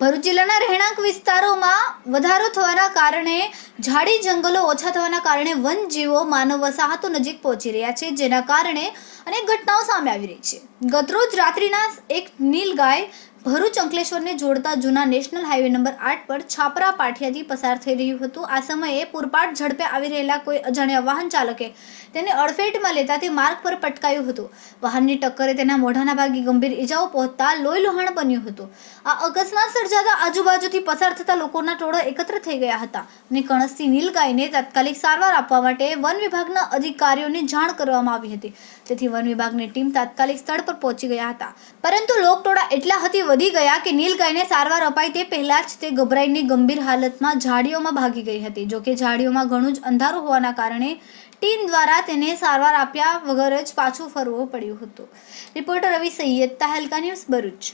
ભરૂચ જિલ્લાના રહેણાંક વિસ્તારોમાં વધારો થવાના કારણે ઝાડી જંગલો ઓછા થવાના કારણે વનજીવો માનવ વસાહતો નજીક પહોંચી રહ્યા છે, જેના કારણે અનેક ઘટનાઓ સામે આવી રહી છે. ગતરોજ રાત્રિના એક નીલગાય ભરૂચ અંકલેશ્વરને જોડતા જૂના નેશનલ હાઈવે નંબર આઠ પર છાપરા પાટિયાથી પસાર થઈ રહ્યું હતું. આ સમયે પૂરપાટ ઝડપે આવી રહેલા કોઈ અજાણ્યા વાહન ચાલકે તેને અડફેટમાં લેતા તે માર્ગ પર પટકાયું હતું. વાહનની ટક્કરે તેના મોઢાના ભાગે ગંભીર ઈજાઓ પહોંચતા લોહી લોહાણ બન્યું હતું. આ અકસ્માત સર્જાતા આજુબાજુથી પસાર થતા લોકોના ટોળો એકત્ર થઈ ગયા હતા અને કણસથી નીલગાયને તાત્કાલિક સારવાર આપવા માટે વન વિભાગના અધિકારીઓને જાણ કરવામાં આવી હતી. તેથી વન વિભાગની ટીમ તાત્કાલિક સ્થળ પર પહોંચી ગયા હતા. પરંતુ લોકટોળા એટલા હતી વધી ગયા કે નીલગાયને સારવાર અપાય તે પહેલા જ તે ગભરાઈને ગંભીર હાલતમાં ઝાડીઓમાં ભાગી ગઈ હતી. જોકે ઝાડીઓમાં ઘણું જ અંધારું હોવાના કારણે ટીમ દ્વારા તેને સારવાર આપ્યા વગર જ પાછું ફરવું પડ્યું હતું. Reporter Ravi Sayed Tehelka news Bharuch.